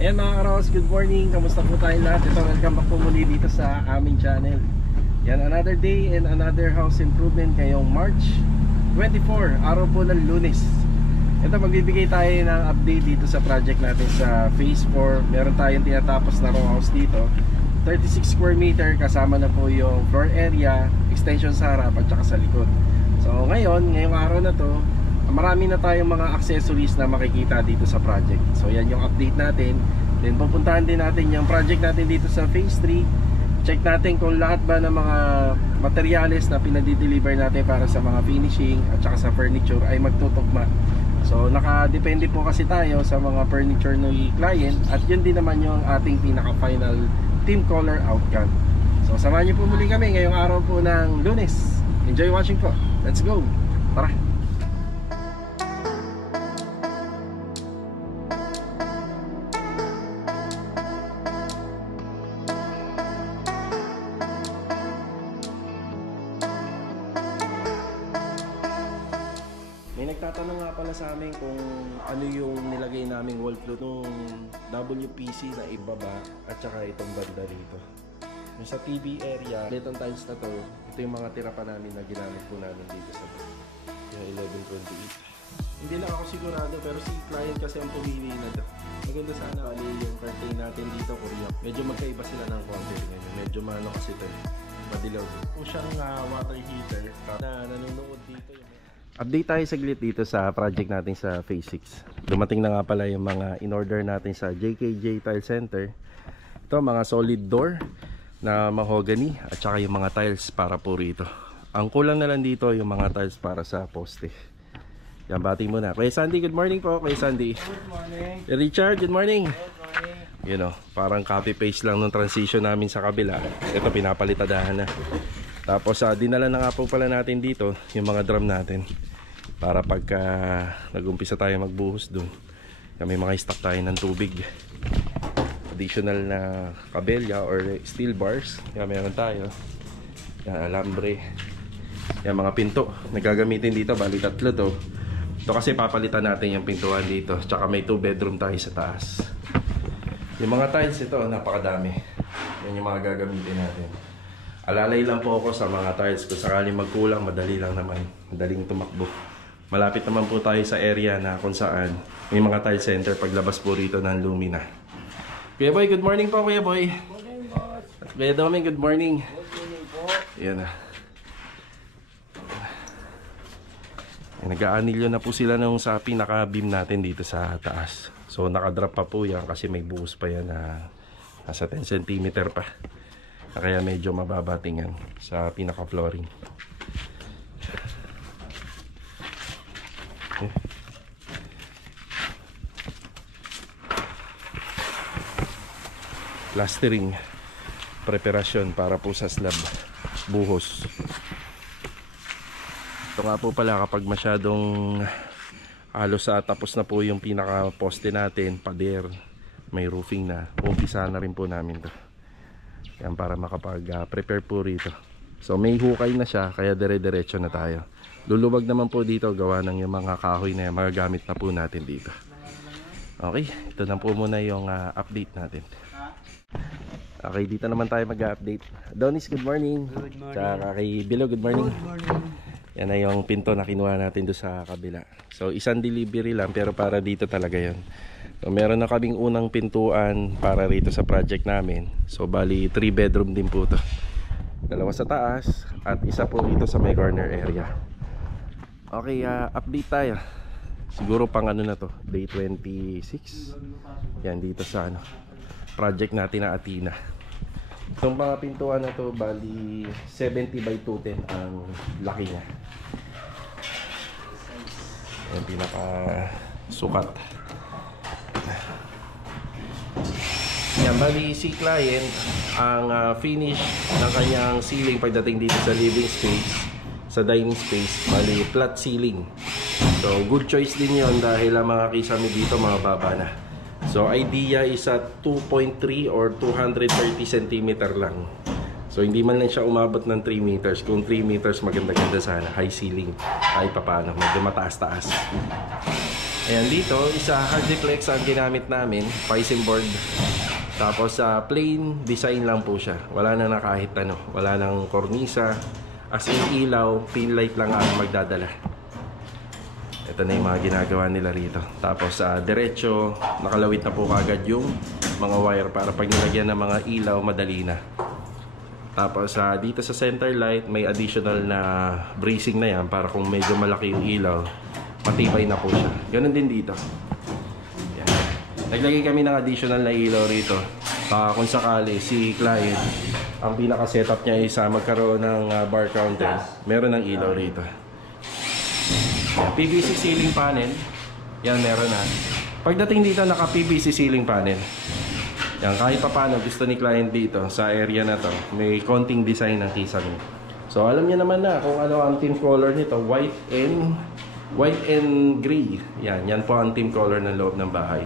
Ayan mga Karos, good morning. Kamusta po tayo lahat? Ito, welcome back po muli dito sa aming channel. Yan, another day and another house improvement ngayong March 24, araw po ng Lunes. Ito, magbibigay tayo ng update dito sa project natin sa Phase 4. Meron tayong tinatapos na row house dito, 36 square meter, kasama na po yung floor area, extension sa harap at saka sa likod. So ngayong araw na to, marami na tayong mga accessories na makikita dito sa project. So yan yung update natin. Then pupuntahan din natin yung project natin dito sa Phase 3. Check natin kung lahat ba ng mga materyales na pinadi-deliver natin para sa mga finishing at saka sa furniture ay magtutugma. So nakadepende po kasi tayo sa mga furniture ng client, at yun din naman yung ating pinaka-final team color outcome. So samahan niyo po muli kami ngayong araw po ng Lunes. Enjoy watching po. Let's go. Tara. May nagtatanong nga pala sa amin kung ano yung nilagay naming wall float nung WPC na ibaba at saka itong banda rito. Yung sa TV area, itong tiles na to, ito yung mga tira pa namin na ginamit po namin dito sa yung 1128. Hindi lang ako sigurado, pero si client kasi ang pumili na to. Maganda sana kali yung curtain natin dito, Korea. Medyo magkaiba sila ng konti ngayon. Medyo malo kasi ito, madilaw. Kung siyang water heater na nanonood dito yung... Update tayo saglit dito sa project natin sa Phase 6. Dumating na nga pala yung mga in-order natin sa JKJ Tile Center. Ito, mga solid door na mahogany at saka yung mga tiles para po rito. Ang kulang na lang dito yung mga tiles para sa poste. Yan, bating muna. Kuya Sandy, good morning po. Kuya Sandy. Good morning. Richard, good morning. Good morning. You know, parang copy-paste lang nung transition namin sa kabila. Ito, pinapalitadahan na. Tapos dinala na nga po pala natin dito yung mga drum natin para pagka nag-umpisa tayo magbuhos dun, may mga stock tayo ng tubig. Additional na kabelya or steel bars, yan meron tayo. Yan, alambre. Yan, mga pinto nagagamitin dito, bali tatlo to. Ito kasi papalitan natin yung pintuan dito, tsaka may 2 bedroom tayo sa taas. Yung mga tiles ito, napakadami. Yan yung mga gagamitin natin. Alalay lang po ako sa mga tiles. Kung sakaling magkulang, madali lang naman. Madaling tumakbo. Malapit naman po tayo sa area na kung saan may mga tile center paglabas po rito ng Lumina. Kuya Boy, good morning po Kuya Boy. Good morning, boss. At Kuya Doming, good morning. Good morning po. Ayan na. Nag-aanilyo na po sila nung sa pinaka-beam natin dito sa taas. So nakadrop pa po yan kasi may buhos pa yan na nasa 10 cm pa. Kaya medyo mababatingan sa pinaka-flooring. Okay. Plastering, preparasyon para po sa slab, buhos. Ito nga po pala, kapag masyadong halos tapos na po yung pinaka-poste natin, pader, may roofing na, umpisa na rin po namin to. Yan, para makapag-prepare po rito. So may hukay na siya, kaya dire-diretso na tayo. Luluwag naman po dito, gawa ng yung mga kahoy na magagamit na po natin dito. Okay, ito na po muna yung update natin. Okay, dito naman tayo mag-update. Donis, good morning. Good morning. Tsaka kay Bilo, good morning. Good morning. Yan na yung pinto na kinuha natin doon sa kabila. So isang delivery lang, pero para dito talaga yun. So meron na kaming unang pintuan para rito sa project namin. So bali 3 bedroom din po to. Dalawa sa taas at isa po dito sa may corner area. Okay, update tayo. Siguro pang ano na to, day 26. Yan, dito sa project natin na Athena. Itong mga pintuan na to, bali 70 by 210 ang laki niya. Yan, pinaka sukat. Yan, bali si client ang finish ng kanyang ceiling pagdating dito sa living space, sa dining space, bali flat ceiling. So good choice din yon dahil ang mga kisame dito mga baba na. So idea is at 2.3 or 230 cm lang. So hindi man lang siya umabot ng 3 meters. Kung 3 meters maganda-ganda sana, high ceiling. Ay papaano, medyo mataas-taas. Ayan, dito, isa hardiplex ang ginamit namin, Pisum board. Tapos plain design lang po siya. Wala na kahit ano, wala nang kornisa. As in ilaw, pin light lang ang magdadala. Ito na yung mga ginagawa nila rito. Tapos diretso, nakalawit na po kagad yung mga wire para pag nilagyan ng mga ilaw, madali na. Tapos dito sa center light, may additional na bracing na yan para kung medyo malaki yung ilaw, matibay na po siya. Ganun din dito. Yan. Naglagay kami ng additional na ilaw rito. Kung sakali si client, ang pinaka-setup niya is magkaroon ng bar counter. Meron ng ilaw rito. PVC ceiling panel. Yan, meron na. Pagdating dito, naka-PVC ceiling panel. Yan, kahit pa paano gusto ni client dito sa area na to, may konting design ng kisame. So, alam niya naman na kung ano ang team color nito. White and gray. Yan po ang team color ng loob ng bahay.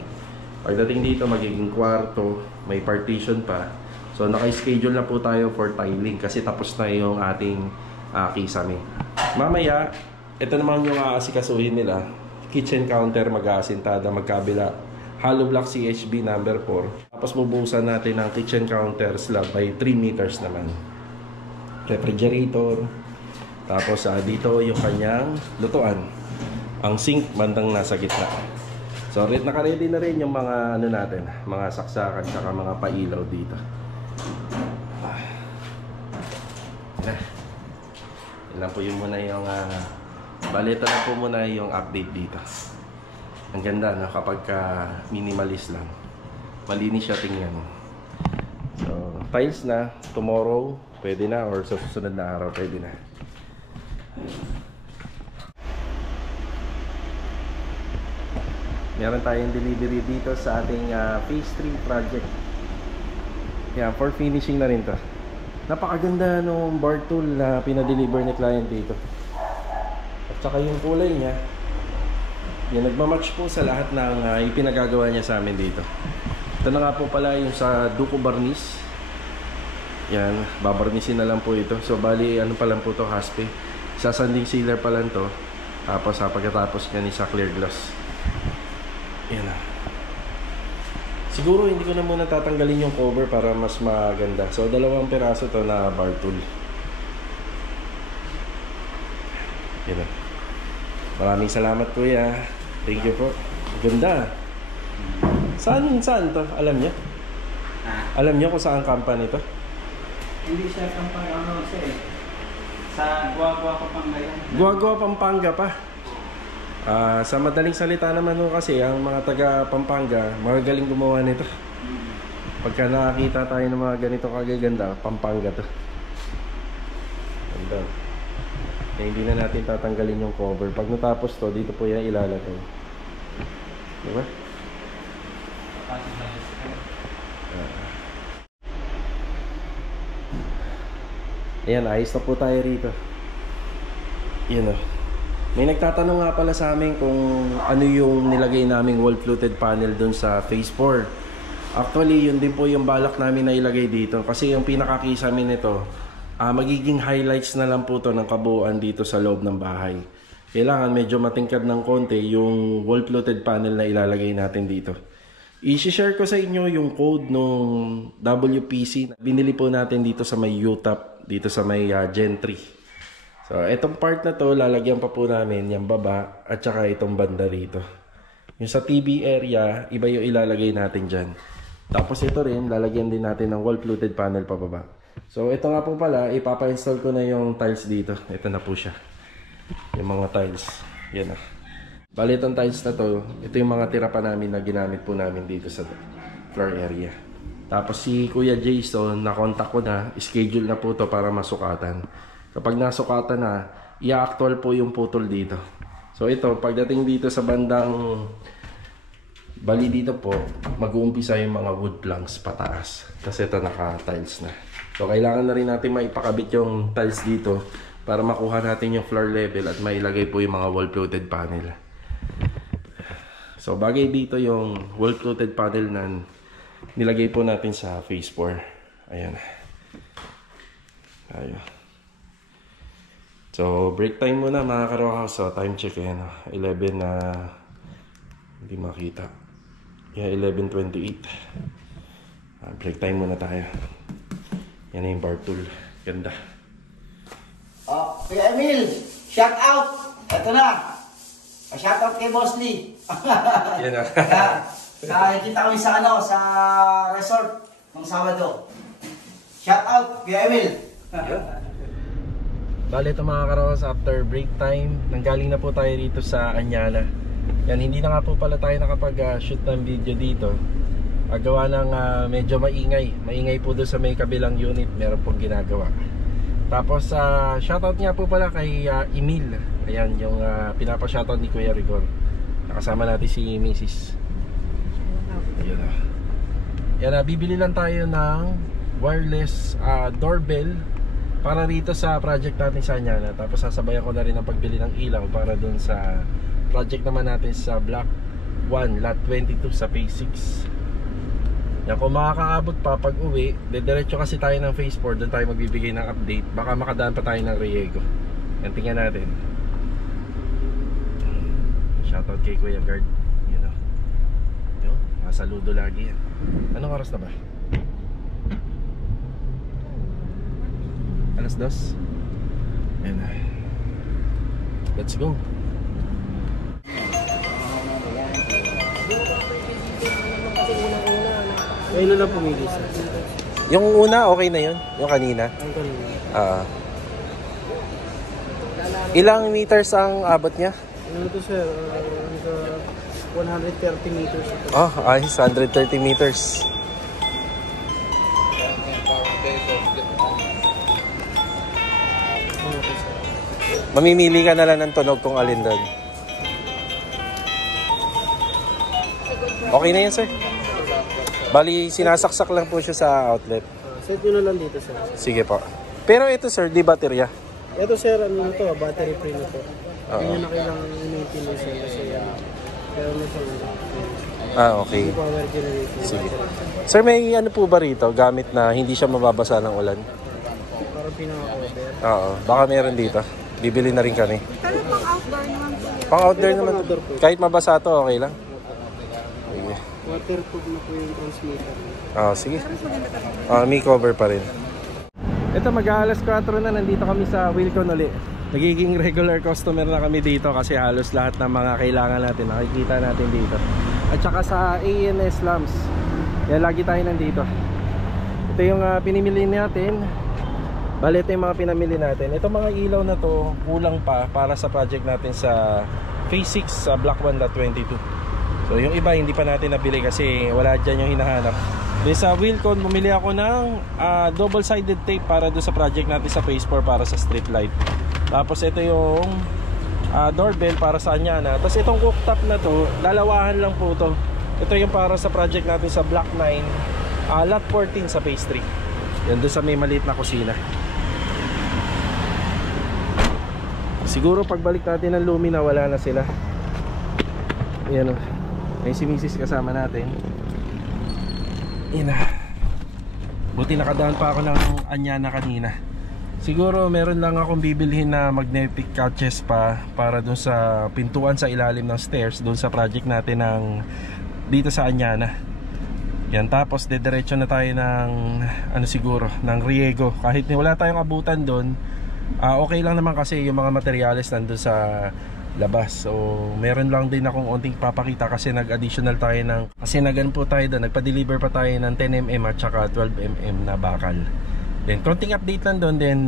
Pagdating dito, magiging kwarto. May partition pa. So, naka-schedule na po tayo for tiling kasi tapos na yung ating kisame. Mamaya, ito naman yung aasikasuhin nila. Kitchen counter mag-aasintada, magkabila. Hollow block CHB number 4. Tapos bubuhusan natin ang kitchen counter slab by 3 meters naman. Refrigerator. Tapos dito yung kanyang lutuan. Ang sink bandang nasa gitna. So naka-ready na rin yung mga ano natin, mga saksakan saka mga pailaw dito. Yan po yung muna yung balita na po muna yung update dito. Ang ganda no, kapag minimalist lang. Malinis siya tingnan. So, tiles na. Tomorrow, pwede na. Or sa susunod na araw, pwede na. Meron tayong delivery dito sa ating phase 3 project. Yan, for finishing na rin to. Napakaganda nung bar tool na pinadeliver ni client dito. At saka yung kulay niya, yan, nagmamatch po sa lahat ng ipinagagawa niya sa amin dito. Ito na nga po pala yung sa Duco Barniz. Yan, babarnisin na lang po ito. So bali, ano pa lang po to, haspe. Sasanding sealer pa lang to. Tapos pagkatapos niya sa clear gloss. Yan na. Siguro hindi ko na muna tatanggalin yung cover para mas maganda. So 2 piraso to na bar tool. Yan na. Maraming salamat kuya. Thank you po. Ganda. Saan to? Alam niyo? Alam niyo kung saan company to? Hindi siya kampang ano siya eh. Sa Guagua, Pampanga yan. Guagua, Pampanga pa. Sa madaling salita naman ho kasi, ang mga taga Pampanga, magagaling gumawa nito. Pagka nakakita tayo ng mga ganito kagaganda, Pampanga to. Ganda. Eh, hindi na natin tatanggalin yung cover. Pag natapos to, dito po yan ilalagay. Diba? Ayan, ayos na po tayo rito. Yan o. May nagtatanong nga pala sa amin kung ano yung nilagay naming wall fluted panel dun sa phase 4. Actually, yun din po yung balak namin na ilagay dito. Kasi yung pinakakisame nito, magiging highlights na lang po to ng kabuuan dito sa loob ng bahay. Kailangan medyo matingkad ng konti yung wall fluted panel na ilalagay natin dito. I-share ko sa inyo yung code nung WPC. Binili po natin dito sa may UTAP, dito sa may Gen 3. So, itong part na to, lalagyan pa po namin yung baba at saka itong banda rito. Yung sa TV area, iba yung ilalagay natin dyan. Tapos ito rin, lalagyan din natin ng wall fluted panel pababa. So, ito nga po pala, ipapa-install ko na yung tiles dito. Ito na po siya. Yung mga tiles. Yan na. Bali itong tiles na to, ito yung mga tira pa namin na ginamit po namin dito sa floor area. Tapos si Kuya Jason, na-contact ko na, schedule na po to para masukatan. Kapag nasukatan na, i-actual po yung putol dito. So ito, pagdating dito sa bandang bali dito po, mag-uumpisa yung mga wood planks pataas. Kasi ito naka-tiles na. So kailangan na rin natin maipakabit yung tiles dito para makuha natin yung floor level at mailagay po yung mga wall fluted panel. So bagay dito yung wall fluted panel na nilagay po natin sa phase 4. Ayan. Ayun. So break time muna mga karokaw. So time check, ayan, 11 Hindi makita. Yeah, 11:28. Break time muna tayo. Yan na yung bar tool. Ganda. Oh, Kuya Emil, shout out. Ito na. Shout out kay Boss Lee. Yan na. Kita kami sa sa resort ng Sabado. Shout out Kuya Emil. Bale ito mga karawas, after break time, nanggaling na po tayo dito sa Anyana. Yan, hindi na nga po pala tayo nakapag-shoot ng video dito. Gawa ng medyo maingay po doon sa may kabilang unit, meron pong ginagawa. Tapos shoutout nga po pala kay Emil. Ayan, yung pinapa-shoutout ni Kuya Rigor. Nakasama natin si Mrs. Ayun na. Yan, bibili lang tayo ng wireless doorbell para rito sa project natin sa Anyana. Tapos sasabayan ko na rin ang pagbili ng ilaw para doon sa project naman natin sa Block 1, Lot 22 sa Phase 6. Yan, kung makakaabot pa pag uwi, diretso kasi tayo ng Phase 4, doon tayo magbibigay ng update. Baka makadaan pa tayo ng Riego. Yan, tingnan natin. Shoutout kay Kuya Guard. Yun o. Yun, masaludo lagi yan. Anong oras na ba? Alas 2. Yan na. Let's go. Ngayon na lang pumili sir. Yung una, okay na yun? Yung kanina? Ang kanina. Ilang meters ang abot niya? Ano to sir? 130 meters ito. Oh, ayos, 130 meters. Ano to sir? Mamimili ka na lang ng tunog kung alin doon. Okay na yan, sir. Bali, sinasaksak lang po siya sa outlet. Set nyo na lang dito sir. Sige po. Pero ito, sir, di baterya. Ito sir, ano to? Battery free na to. Oo. Hindi na kailangan i-maintain mo sir kasi pero na siyang Okay. power generator. Sige. Sir, may ano po ba rito? Gamit na hindi siya mababasa ng ulan? Parang pinaka-cover. Oo. Baka meron dito. Bibili na rin kami. Pero pang outdoor naman po yan. Pang outdoor Pero naman. pang outdoor po. Kahit mabasa to, okay lang. Sige. Waterproof na po yung transmitter. Sige. Mas maganda kasi. May cover pa rin. Ito, mag-aalas 4 na, nandito kami sa Wilcon uli. Nagiging regular customer na kami dito kasi halos lahat ng mga kailangan natin nakikita natin dito. At saka sa ANS Lamps. Yan, lagi tayo nandito. Ito yung pinimili natin. Bale, ito yung mga pinamili natin. Ito mga ilaw na to, kulang pa para sa project natin sa Phase 6 sa Block 1 Lot 22. So yung iba hindi pa natin nabili kasi wala dyan yung hinahanap. Then sa Wilcon, bumili ako ng double-sided tape para do sa project natin sa Phase 4 para sa street light. Tapos ito yung doorbell para sa Anyana. Tapos itong cooktop na to, dalawahan lang po to. Ito yung para sa project natin sa Block 9, Lot 14 sa Phase 3. Yan doon sa may maliit na kusina. Siguro pagbalik natin ng Lumina wala na sila. Ayan o. May si Mrs. kasama natin. Ayan na. Buti nakadaan pa ako ng Anyana kanina. Siguro meron lang akong bibilhin na magnetic catches pa para dun sa pintuan sa ilalim ng stairs dun sa project natin ng dito sa Anyana. Yan, tapos dediretso na tayo ng ano siguro, ng Riego. Kahit wala tayong abutan doon, okay lang naman kasi yung mga materyales nandun sa labas. So meron lang din akong onting papakita kasi nag-additional tayo ng, kasi nagan po tayo doon, nagpa-deliver pa tayo ng 10mm at saka 12mm na bakal. Then konting update lang doon. Then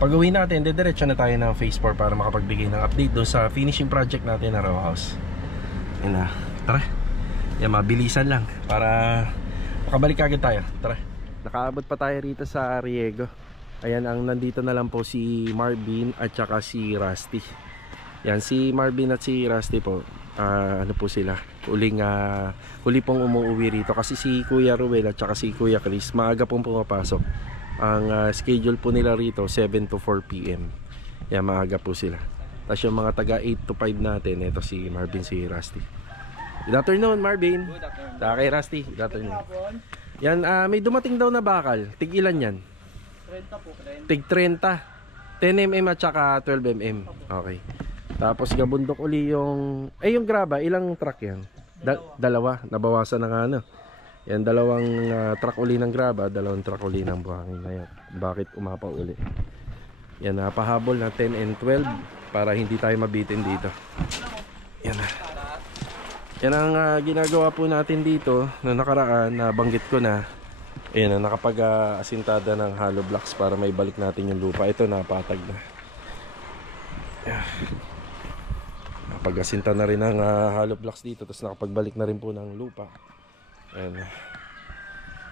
pag uwi natin, dediretso na tayo ng Phase 4 para makapagbigay ng update doon sa finishing project natin na row house. Yan na, tara. Yan, mabilisan lang para makabalik agad tayo. Tara. Nakaabot pa tayo rito sa Riego. Ayan, ang nandito na lang po si Marvin at saka si Rusty. Yan, si Marvin at si Rusty po, ano po sila, huli pong umuwi rito kasi si Kuya Ruel at saka si Kuya Chris maaga pong pumapasok. Ang schedule po nila rito 7 to 4 PM. Yan, maaga po sila. Tapos yung mga taga 8 to 5 natin, ito si Marvin, si Rusty. Good afternoon, Marvin. Good afternoon. Saka kay Rusty, good afternoon. Yan, may dumating daw na bakal. Tig ilan yan? 30 po. Tig 30. 10mm at saka 12mm. Okay. Tapos gabundok uli yung yung graba, ilang truck yan? Dalawa. Nabawasan na nga ano. Yan, dalawang truck uli ng graba, dalawang truck uli ng buhangin na yan. Bakit umapaw uli? Yan, napahabol na 10 and 12 para hindi tayo mabitin dito. Yan. Yan ang ginagawa po natin dito na nakaraan, nabanggit ko na. Ayan, nakapag-asintada ng hollow blocks para may balik natin yung lupa. Ito, napatag na. Napag-asinta na rin ang hollow blocks dito, tapos nakapagbalik na rin po ng lupa. Ayan.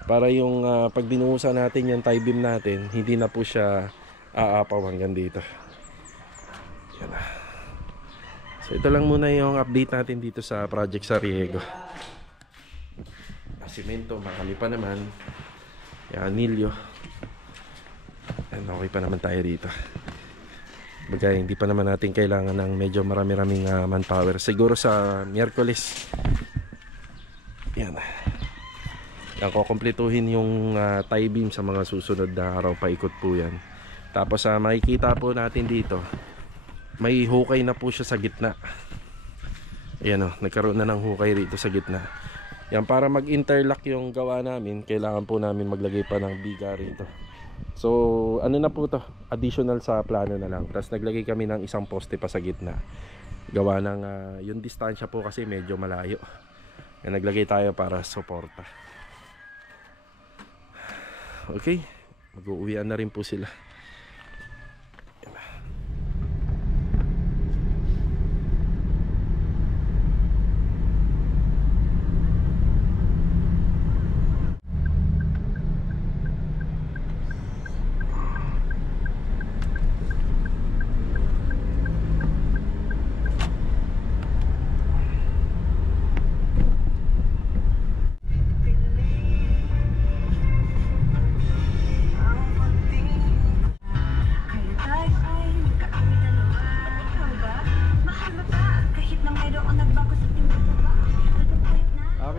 Para yung pag binuhusan natin yung tie beam natin, hindi na po siya aapaw hanggang dito. Yan. So ito lang muna yung update natin dito sa project sa Riego. Simento, marami pa naman. Yan, anilyo. Yan, okay pa naman tayo dito. Bagay, hindi pa naman natin kailangan ng medyo marami-raming manpower. Siguro sa Miyerkules. Yan. Yan, kukumpletuhin yung tie beam sa mga susunod na araw. Paikot po yan. Tapos makikita po natin dito, may hukay na po siya sa gitna. Ayan o, nagkaroon na ng hukay rito sa gitna. Yan, para mag-interlock yung gawa namin, kailangan po namin maglagay pa ng biga rito. So ano na po to, additional sa plano na lang. Tapos naglagay kami ng isang poste pa sa gitna. Gawa ng yung distansya po kasi medyo malayo. Yan, naglagay tayo para suporta. Okay, mag-uuwian na rin po sila.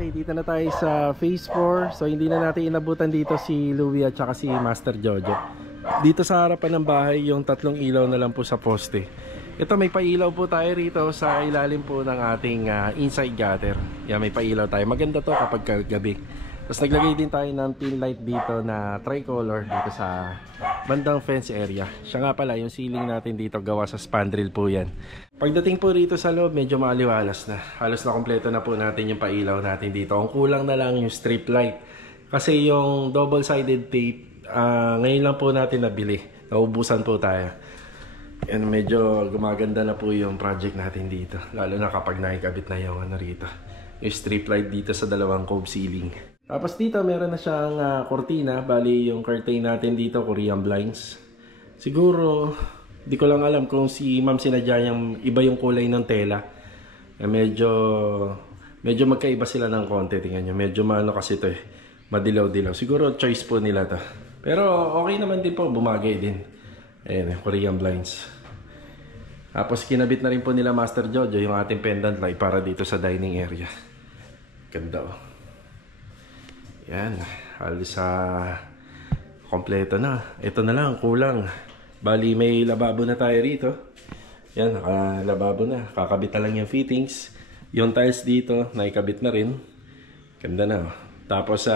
Dito na tayo sa phase 4. So hindi na natin inabutan dito si Louie at saka si Master Jojo. Dito sa harapan ng bahay, yung tatlong ilaw na lang po sa poste. Ito, may pailaw po tayo rito sa ilalim po ng ating inside gutter. Yan, may pailaw tayo. Maganda to kapag gabi. Tapos naglagay din tayo ng pin light dito na tricolor dito sa bandang fence area. Siya nga pala, yung ceiling natin dito gawa sa spandrel po yan. Pagdating po rito sa loob, medyo maaliwalas na. Halos na kompleto na po natin yung pailaw natin dito. Ang kulang na lang yung strip light. Kasi yung double-sided tape, ngayon lang po natin nabili. Naubusan po tayo. And medyo gumaganda na po yung project natin dito. Lalo na kapag nakikabit na yung rito. Yung strip light dito sa dalawang cove ceiling. Tapos dito meron na siyang kortina. Bali yung curtain natin dito, Korean blinds. Siguro, di ko lang alam kung si ma'am sinadya yung iba yung kulay ng tela. Medyo magkaiba sila ng konti. Tingnan nyo, medyo maano kasi ito eh. Madilaw-dilaw. Siguro choice po nila to. Pero okay naman din po, bumagay din. Ayan, Korean blinds. Tapos kinabit na rin po nila Master Jojo yung ating pendant light para dito sa dining area. Ganda oh. Yan, halos kompleto na. Ito na lang, kulang. Bali may lababo na tayo rito. Yan, lababo na. Kakabit na lang yung fittings. Yung tiles dito, naikabit na rin. Ganda na oh. Tapos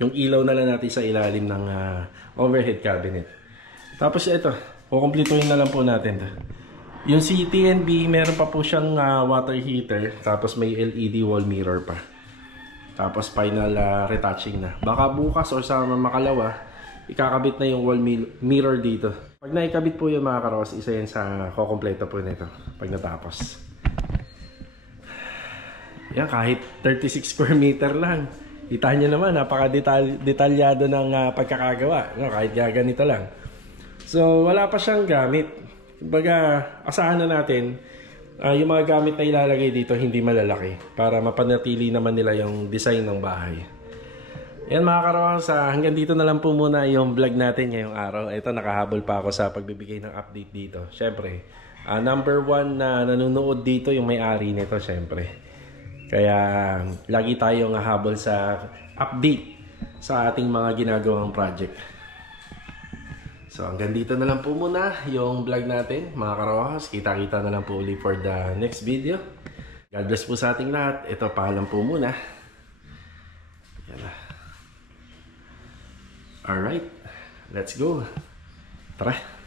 yung ilaw na lang natin sa ilalim ng overhead cabinet. Tapos ito, kukumpletuhin na lang po natin to. Yung CTNB, meron pa po siyang water heater. Tapos may LED wall mirror pa. Tapos final retouching na. Baka bukas or sa makalawa, ikakabit na yung wall mirror dito. Pag naikabit po yung mga karos, isa yan sa kukumpleto po nito pag natapos. Yan, kahit 36 square meter lang. Kita nyo naman, napaka-detalyado ng pagkakagawa. No, kahit ganito lang. So, wala pa siyang gamit. Kumbaga, asahan na natin, yung mga gamit na ilalagay dito hindi malalaki para mapanatili naman nila yung design ng bahay. Yan mga karawang, hanggang dito na lang po muna yung vlog natin ngayong araw. Ito, nakahabol pa ako sa pagbibigay ng update dito. Siyempre, number 1 na nanonood dito yung may-ari nito, siyempre. Kaya lagi tayong habol sa update sa ating mga ginagawang project. So hanggang dito na lang po muna yung vlog natin mga karawahas. Kita-kita na lang po ulit for the next video. God bless po sa ating lahat. Ito, paalam po muna. Yan na. Alright, let's go. Tara.